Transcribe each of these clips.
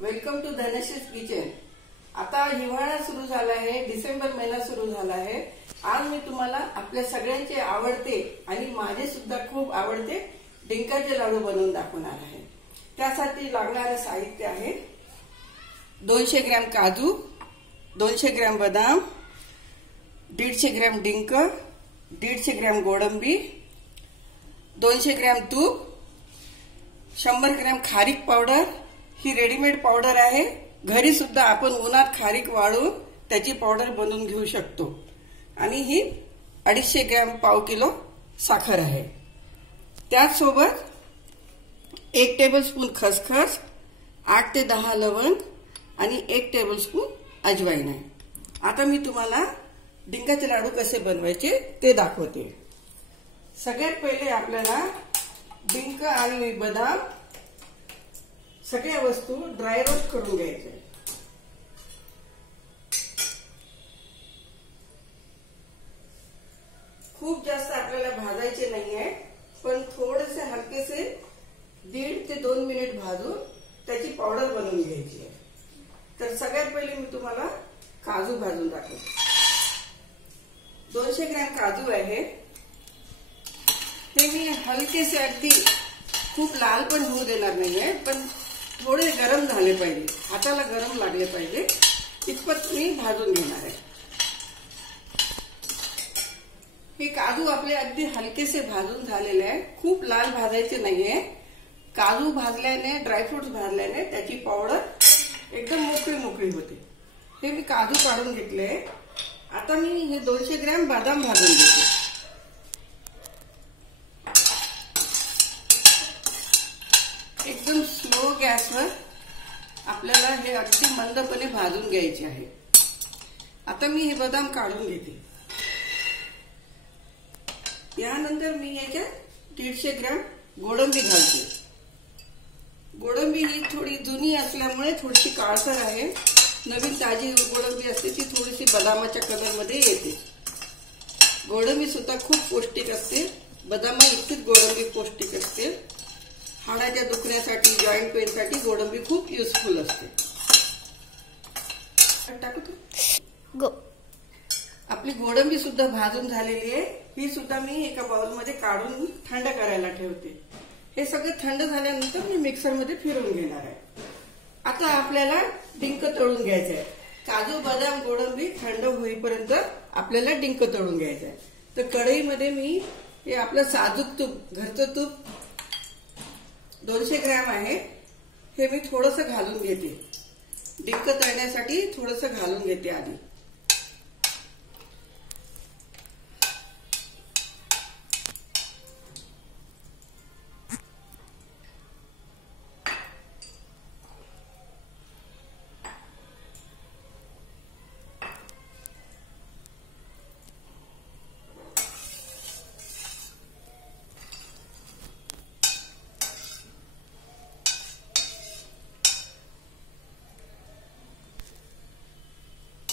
Welcome to धनश्रीज kitchen. आता हिवाळा सुरू झाला आहे, डिसेंबर महिना सुरू झाला आहे। आज मी तुम्हाला आपल्या सगळ्यांचे आवडते आणि माझे सुद्धा खूप आवडते डिंकाचे लाडू बनवून दाखवणार आहे। त्यासाठी लागणारे साहित्य आहे 200 ग्रॅम काजू, 200 ग्रॅम बदाम, 150 ग्रॅम डिंक, 150 ग्रॅम गोडंबी, 200 ग्रॅम तूप, 100 ग्रॅम खारीक पावडर। ही रेडीमेड पावडर आहे, घरी सुद्धा आपण उन्हात खारीक वाळून त्याची पावडर बनवून घेऊ शकतो। आणि ही 250 ग्रॅम पाव किलो साखर आहे। त्याचसोबत 1 टेबलस्पून खसखस, 8 ते 10 लवंग आणि 1 टेबलस्पून अजवाईन आहे। आता मी तुम्हाला डिंकाचे लाडू कसे बनवायचे ते दाखवते। सगळ्यात पहिले आपल्याला डिंक आणि बदाम सगळ्या वस्तू ड्राय रोस्ट करून घ्यायचे। खूप जास्त आपल्याला भाजायचे नाहीये, पण थोडेसे हलकेसे 1.5 ते 2 मिनिट भाजून त्याची पावडर बनवून घ्यायची आहे। तर सगळ्यात पहिले मी तुम्हाला काजू भाजून दाखवते। 200 ग्रॅम काजू आहे, हे मी हलकेसे अगदी खूप लाल पण होऊ देणार नाहीये, पण थोडे गरम झाले पाहिजे, हाताला गरम लागले पाहिजे इतपत मी भाजून घेणार आहे। हे काजू आपले अगदी हलकेसे भाजून झालेले आहे, खूप लाल भाजायचे नाहीये। काजू भाजल्याने, ड्रायफ्रुट्स भाजल्याने त्याची पावडर एकदम मोकळी मोकळी होते। हे मी काजू काढून घेतले। आता मी हे 200 ग्रॅम बदाम भाजून घेते। एकदम स्लो गॅसवर आपल्याला हे अगदी मंदपणे भाजून घ्यायचे आहे। आता मी हे बदाम काढून घेते। यानंतर मी याच्यात 150 ग्रॅम गोडंबी घालते। गोडंबी ही थोडी जुनी असल्यामुळे थोडीशी काळसर आहे। नवीन ताजी गोडंबी असते ती थोडीशी बदामाच्या कलर मध्ये येते। गोडंबी सुद्धा खूप पौष्टिक असते, बदामा इतकीच गोडंबी पौष्टिक असते। हाडाच्या दुखण्यासाठी, जॉईंट पेन साठी गोडंबी खूप युजफुल असते। टाकू तू आपली गोडंबी सुद्धा भाजून झालेली आहे। ही सुद्धा मी एका बाउल मध्ये काढून थंड करायला ठेवते। हे सगळे थंड झाल्यानंतर मी मिक्सर मध्ये फिरवून घेणार आहे। आता आपल्याला डिंक तळून घ्यायचे आहे। काजू, बदाम, गोडंबी थंड होईपर्यंत आपल्याला डिंक तळून घ्यायचे आहे। तर कढईमध्ये मी हे आपलं साजूक तूप, घरचं तूप 200 ग्रॅम आहे, हे मी थोडंसं घालून घेते। डिंक तळण्यासाठी थोडंसं घालून घेते आधी।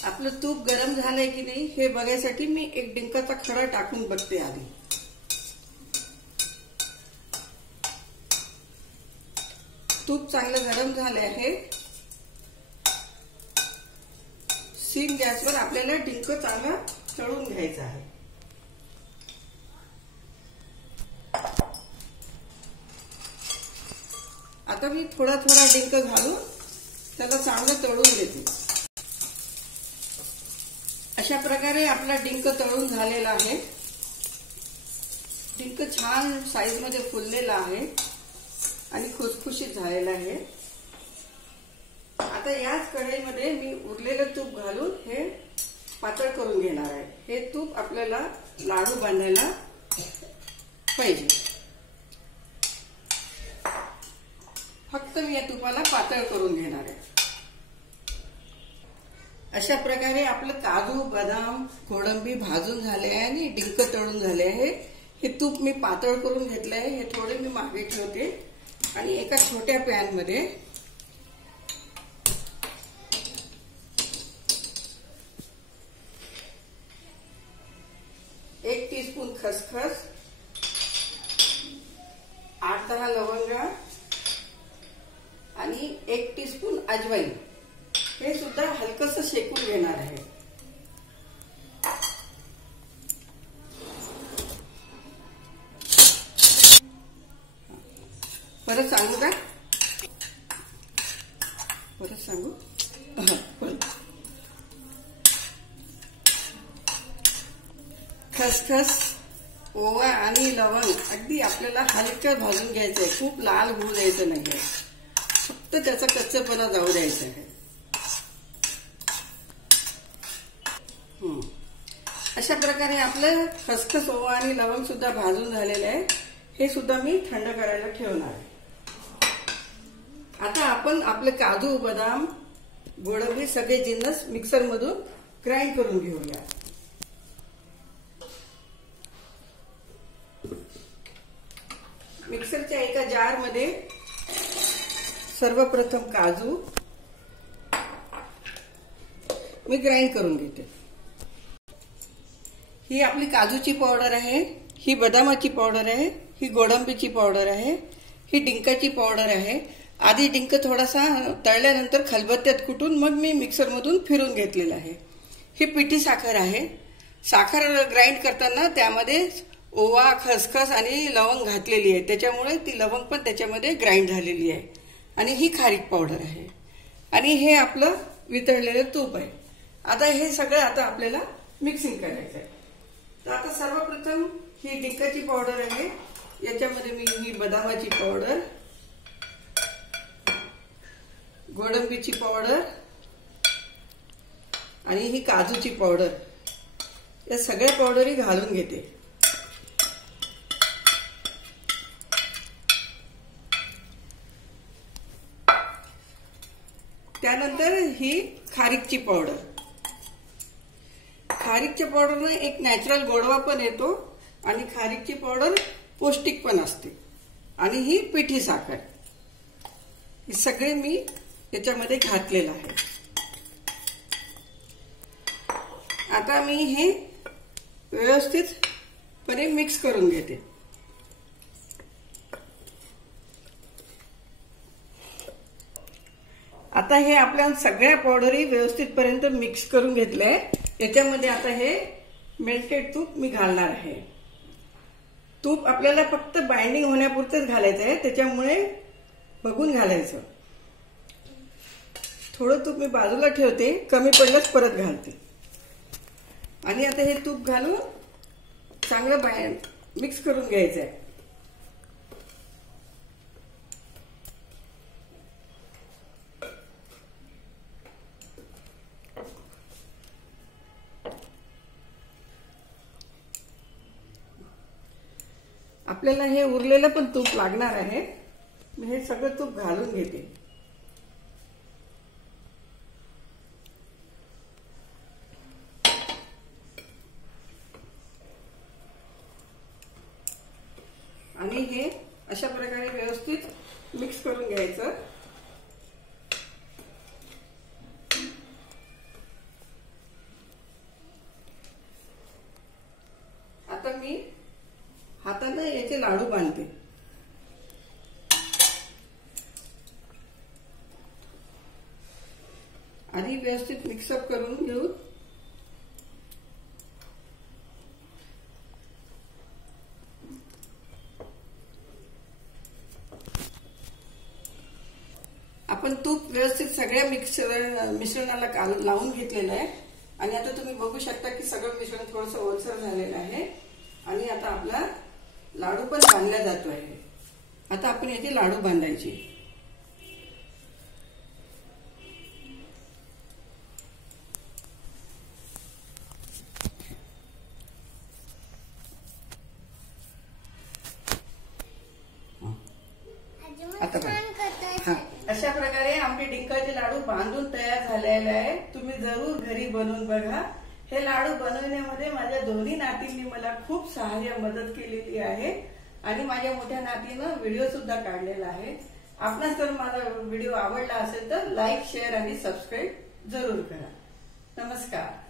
आपलं तूप गरम झालंय की नाही हे बघायसाठी मी एक डिंकाचा खडा टाकून बघते आधी। तूप चांगलं गरम झाले आहे। सिम गॅसवर आपल्याला डिंक चांगला तळून घ्यायचा आहे। आता मी थोडा थोडा डिंक घालून त्याला चांगलं तळून घेते। अशा प्रकारे आपला डिंक तळून झालेला आहे। डिंक छान साईज मध्ये फुललेला आहे आणि खुसखुशीत झालेला आहे। आता याच कढईमध्ये मी उरलेलं तूप घालून हे पातळ करून घेणार आहे। हे तूप आपल्याला लाडू बांधायला पाहिजे। फक्त मी या तुपाला पातळ करून घेणार आहे। अशा प्रकारे आपलं काजू, बदाम, गोडंबी भाजून झाले आहे आणि डिंक तळून झाले आहे। हे तूप मी पातळ करून घेतले आहे, हे थोडे मी मागे ठेवते आणि एका छोट्या पॅन मध्ये एक टीस्पून खसखस, 8-10 लवंगा आणि 1 टीस्पून अजवाईन हे सुद्धा हलकसं शेकून घेणार आहे. परत सांगू का? परत सांगू? खसखस, ओवा आणि लवंग अगदी आपल्याला हलकं भाजून घ्यायचं आहे. खूप लाल होऊ द्यायचं नाहीये, फक्त त्याचा कच्चेपणा जाऊ द्यायचा आहे. अशा प्रकारे आपलं खसखस, ओवा आणि लवंग सुद्धा भाजून झालेलं आहे. हे सुद्धा मी थंड करायला ठेवणार आहे. आता आपण आपले काजू, बदाम, गोडंबी सगळे जिन्नस मिक्सर मधून ग्राइंड करून घेऊया. मिक्सरच्या एका जार मध्ये सर्वप्रथम काजू मी ग्राइंड करून घेते. ही आपली काजूची पावडर आहे, ही बदामाची पावडर आहे, ही गोडंबीची पावडर आहे, ही डिंकाची पावडर आहे. आधी डिंक थोडासा तळल्यानंतर खलबत्त्यात कुटून मग मी मिक्सर मधून फिरून घेतलेला आहे. ही पिठी साखर आहे. साखर ग्राइंड करताना त्यामध्ये ओवा, खसखस आणि लवंग घातलेली आहे, त्याच्यामुळे ती लवंग पण त्याच्यामध्ये ग्राइंड झालेली आहे. आणि ही खारीक पावडर आहे आणि हे आपलं वितळलेलं तूप आहे. आता हे सगळं आता आपल्याला मिक्सिंग करायचं आहे. तर आता सर्वप्रथम ही डिंकाची पावडर आहे, याच्यामध्ये मी ही बदामाची पावडर, गोडंबीची पावडर आणि ही काजूची पावडर या सगळ्या पावडरी घालून घेते. त्यानंतर ही खारीकची पावडर. खारीकच्या पावडरने एक नॅचरल गोडवा पण येतो आणि खारीकची पावडर पौष्टिक पण असते. आणि ही पिठी साखर, हे सगळे मी याच्यामध्ये घातलेलं आहे. आता मी हे व्यवस्थितपणे मिक्स करून घेते. आता हे आपल्या सगळ्या पावडरी व्यवस्थितपर्यंत मिक्स करून घेतलंय. याच्यामध्ये आता हे मेल्टेड तूप मी घालणार आहे. तूप आपल्याला फक्त बाइंडिंग होण्यापुरतेच घालायचं आहे, त्याच्यामुळे बघून घालायचं. थोडं तूप मी बाजूला ठेवते, कमी पडलंच परत घालते. आणि आता हे तूप घालून चांगलं मिक्स करून घ्यायचं आहे. आपल्याला हे उरलेलं पण तूप लागणार आहे. मी हे सगळं तूप घालून घेते. आणि हे अशा प्रकारे व्यवस्थित मिक्स करून घ्यायचं. आता मी हाताने याचे लाडू बांधते. आधी व्यवस्थित मिक्सअप करून घेऊ. आपण तूप व्यवस्थित सगळ्या मिश्रणाला लावून घेतलेलं आहे. आणि आता तुम्ही बघू शकता की सगळं मिश्रण थोडंसं ओलसर झालेलं आहे. आणि आता आपला लाडू पण बांधला जातो आहे. आता आपण याचे लाडू बांधायचे. आता अशा प्रकारे आमचे डिंकाचे लाडू बांधून तयार झालेले आहे. तुम्ही जरूर घरी बनवून बघा. हे लाडू बनवण्यामध्ये माझ्या दोन्ही नातींनी मला खूप सहाय्य मदत केलेली आहे. आणि माझ्या मोठ्या नातीनं व्हिडिओ सुद्धा काढलेला आहे. आपणास जर माझा व्हिडिओ आवडला असेल तर लाईक, शेअर आणि सबस्क्राईब जरूर करा. नमस्कार.